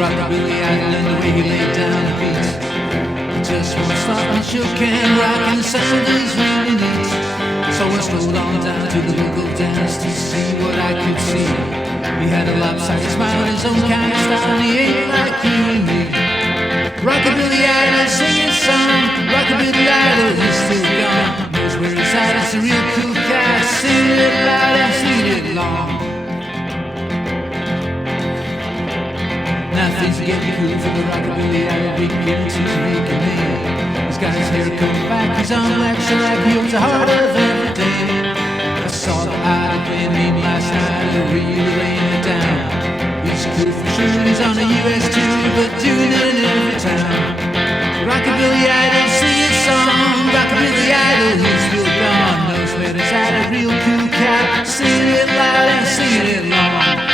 rockabilly idol and the way he laid down the beat. He just won't stop and shook and rock, and the sound is really neat. So I strolled on down to the local dance to see what I could see. He had a lopsided smile, his own kind of style, and he ain't like you and me. Rockabilly idol, sing his song. Rockabilly idol, he's still gone. Knows where he's at, it's a real cool cat. Sing it loud and sing it long. Now things are getting cool for the rockabilly idol, big guarantees to make a name. He's got his hair combed back, he's on black shellac, he owns the heart of every day. I saw the idol playing him last night, it really laying it down. He's cool for sure, he's on the US tour, but doing it in every town. Rockabilly idol, sing his song. Rockabilly idol, he's real gone. Knows where he's at, a real cool cat. Sing it loud and sing it long.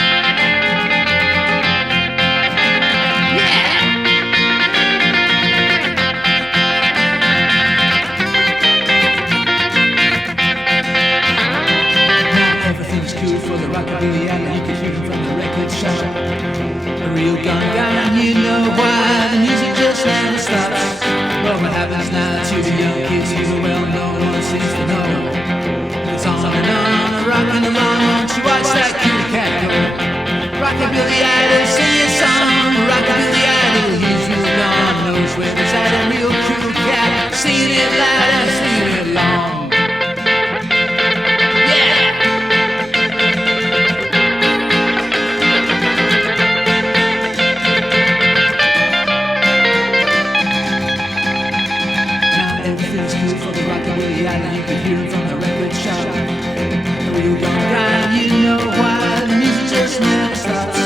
Rockabilly idol, you can hear him from the record shop. A real gun guy, and you know why the music just never stops. Well, what happens now to the young kids, he's a well-known one seems to know. It's on and on, rockin' along, won't you watch that cool cat go? Rockabilly idol, sing your song. Rockabilly idol, he's real gone. Knows where he's at, a real cool cat. Singing it loud and singing it long. You can hear him from the record shop. A real young guy, you know why the music just never stops.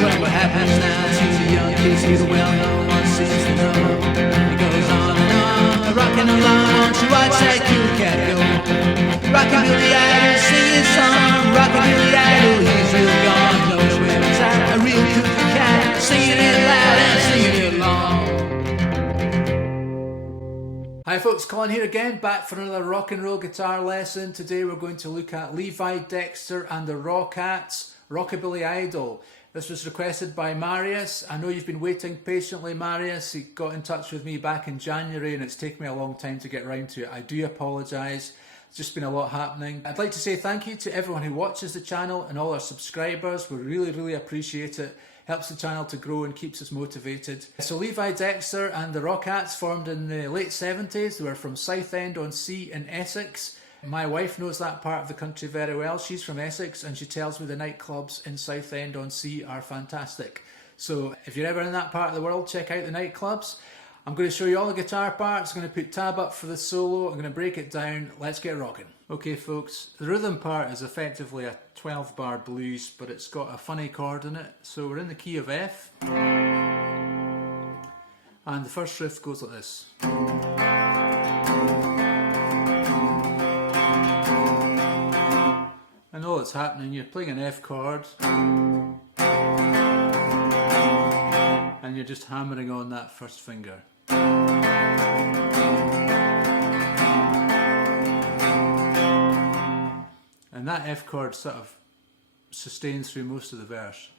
Well, what happens now to the young kids, he's a well-known one seems to know. He goes on and on, rocking along, won't you watch that cool cat go? Rockabilly idol, sing his song. Rockabilly idol, he's real gone. Knows where he's at, a real cool cat. Singing it loud and singing it long. Hi folks, Colin here again, back for another rock and roll guitar lesson. Today we're going to look at Levi, Dexter and the Rockats, Rockabilly Idol. This was requested by Marius. I know you've been waiting patiently, Marius. He got in touch with me back in January and it's taken me a long time to get round to it. I do apologise. It's just been a lot happening. I'd like to say thank you to everyone who watches the channel and all our subscribers. We really appreciate it. Helps the channel to grow and keeps us motivated. So Levi, Dexter and the Rockats formed in the late 70s. They were from Southend-on-Sea in Essex. My wife knows that part of the country very well. She's from Essex and she tells me the nightclubs in Southend-on-Sea are fantastic. So if you're ever in that part of the world, check out the nightclubs. I'm going to show you all the guitar parts. I'm going to put tab up for the solo. I'm going to break it down. Let's get rocking. Okay folks, the rhythm part is effectively a 12-bar blues, but it's got a funny chord in it. So we're in the key of F. And the first riff goes like this. And all that's happening, you're playing an F chord. And you're just hammering on that first finger. And that F chord sort of sustains through most of the verse.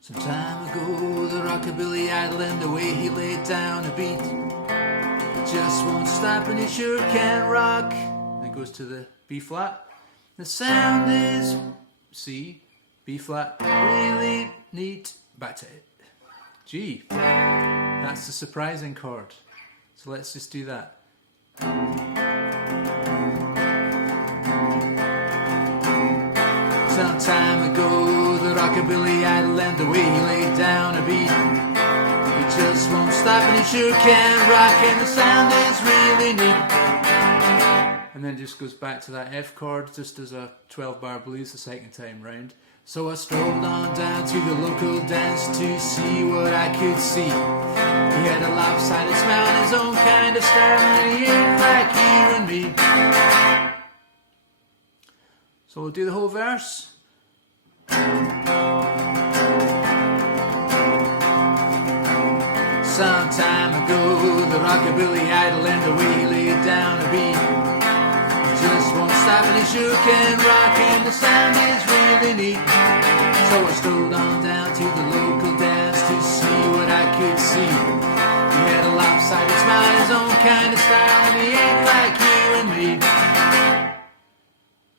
Some time ago, the rockabilly idol and the way he laid down a beat. He just won't stop and he sure can rock. And it goes to the B flat. The sound is C, B flat, really neat. Back to it. G. That's the surprising chord. So let's just do that. Some time ago, the rockabilly idol and the way he laid down a beat. He just won't stop and he sure can rock, and the sound is really neat. And then it just goes back to that F chord, just as a 12-bar blues the second time round. So I strolled on down to the local dance to see what I could see. He had a lopsided smile and his own kind of style, and he ain't like you and me. So we'll do the whole verse. Some time ago, the rockabilly idol and the way he laid down a beat. He just won't stop and he sure can rock, and the sound is really neat. So I strolled on down to the local dance to see what could see. He had a lopsided smile, his own kind of style, and he ain't like you and me.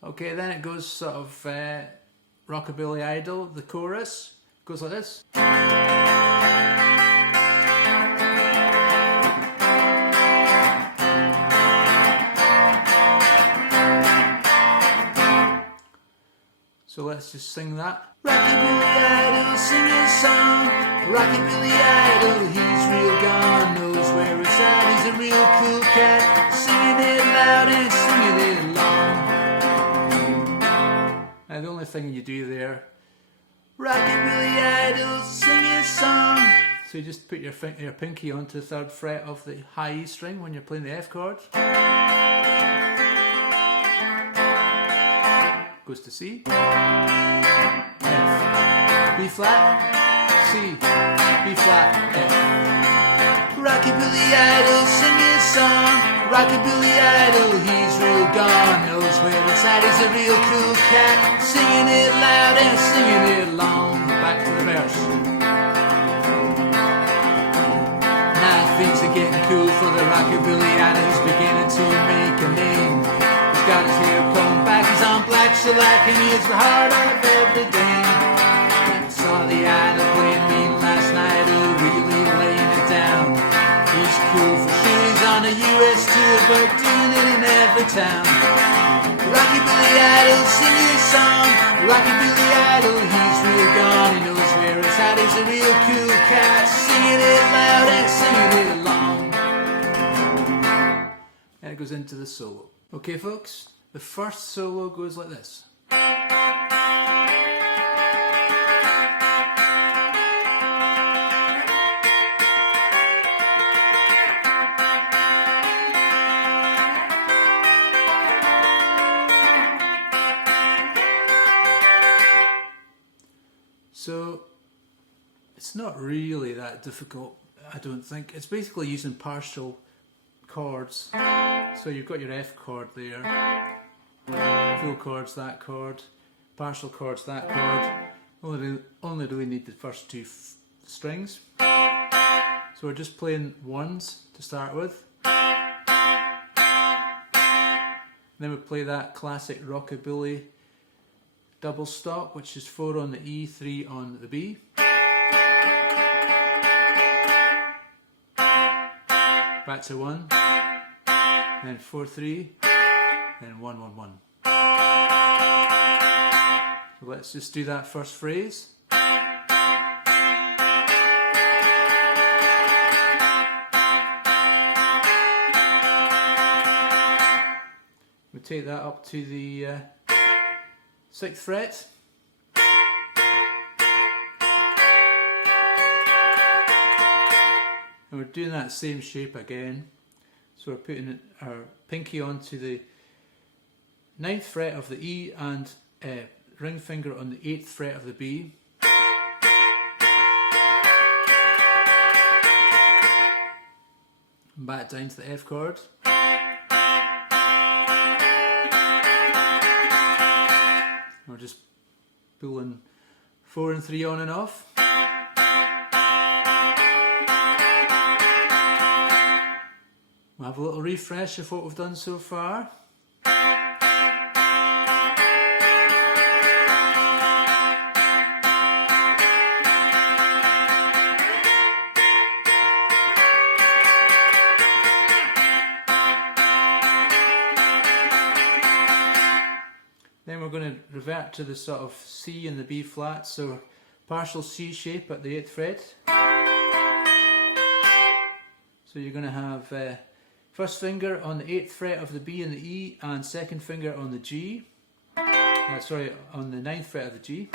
Okay, then it goes sort of Rockabilly Idol, the chorus goes like this. So let's just sing that. Rockabilly Idol, sing his song. Rockabilly Idol, he's real gone, knows where it's at. He's a real cool cat, singing it loud and singing it long. Now the only thing you do there, Rockabilly Idol, sing his song. So you just put your pinky onto the 3rd fret of the high E string when you're playing the F chord. Goes to C, F, B flat, C, B flat, F. Rockabilly Idol, sing his song. Rockabilly Idol, he's real gone, knows where it's at. He's a real cool cat, singing it loud and singing it long. Back to the verse. Now things are getting cool for the Rockabilly Idol. He's beginning to make a name. He's got his hair combed back, he's on black shellac, and he is the heart of every dame. I saw the Idol playing me last night, oh really laying it down. He's cool for sure, he's on a US tour, but doing it in every town. Rockabilly Idol, sing his song. Rockabilly Idol, he's real gone, he knows where it's at. He's a real cool cat, singing it loud and singing it along. And it goes into the solo. Okay folks, the first solo goes like this. So it's not really that difficult, I don't think. It's basically using partial chords. So you've got your F chord there, full chords that chord, partial chords that chord. Only really need the first 2 strings. So we're just playing ones to start with. Then we play that classic Rockabilly double stop, which is 4 on the E, 3 on the B. Back to 1. Then 4-3, then 1-1-1. So let's just do that first phrase. We take that up to the 6th fret. And we're doing that same shape again. So we're putting our pinky onto the 9th fret of the E and ring finger on the 8th fret of the B. And back down to the F chord. We're just pulling 4 and 3 on and off. We'll have a little refresh of what we've done so far. Then we're going to revert to the sort of C and the B flat, so partial C shape at the 8th fret. So you're going to have first finger on the 8th fret of the B and the E, and second finger on the G. On the 9th fret of the G.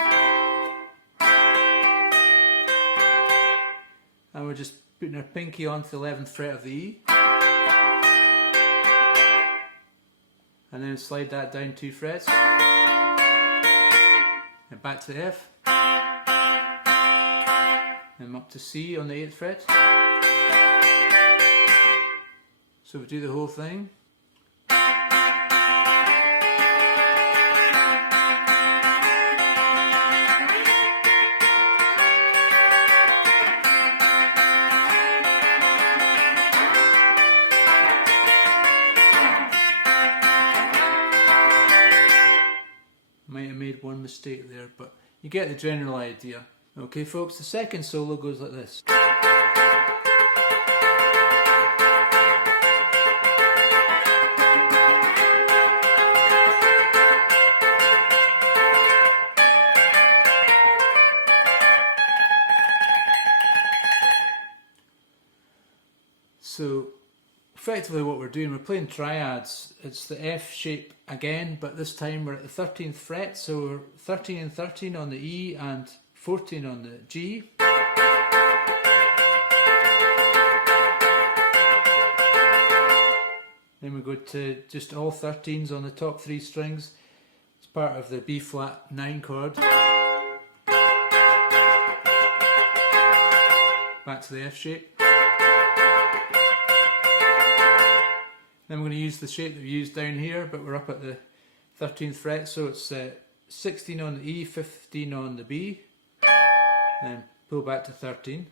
And we're just putting our pinky onto the 11th fret of the E. And then slide that down 2 frets. And back to the F. And up to C on the 8th fret. So we do the whole thing. made one mistake there, but you get the general idea. Okay folks, the second solo goes like this. So effectively what we're doing, we're playing triads. It's the F shape again, but this time we're at the 13th fret, so we're 13 and 13 on the E and 14 on the G. Then we go to just all 13s on the top 3 strings. It's part of the B flat 9 chord. Back to the F shape. Then we're going to use the shape that we used down here, but we're up at the 13th fret, so it's 16 on the E, 15 on the B, then pull back to 13.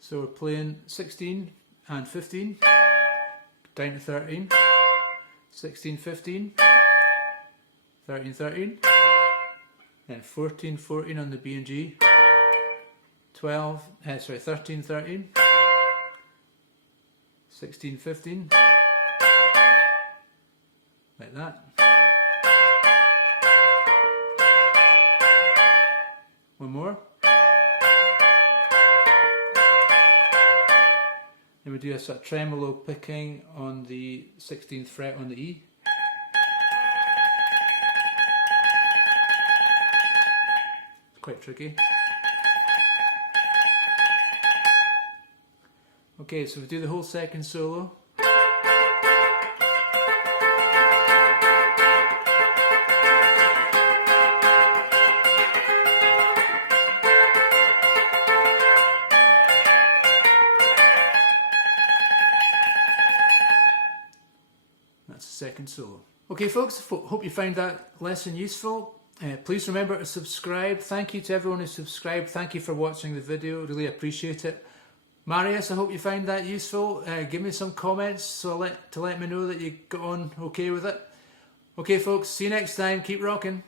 So we're playing 16 and 15, down to 13, 16, 15, 13, 13, then 14, 14 on the B and G, 13, 13, 16, 15, like that. One more. Then we do a sort of tremolo picking on the 16th fret on the E. Quite tricky. Okay, so we do the whole second solo. That's the second solo. Okay folks, hope you found that lesson useful. Please remember to subscribe. Thank you to everyone who subscribed. Thank you for watching the video. Really appreciate it. Marius, I hope you found that useful. Give me some comments to let me know that you got on okay with it. Okay folks, see you next time. Keep rocking.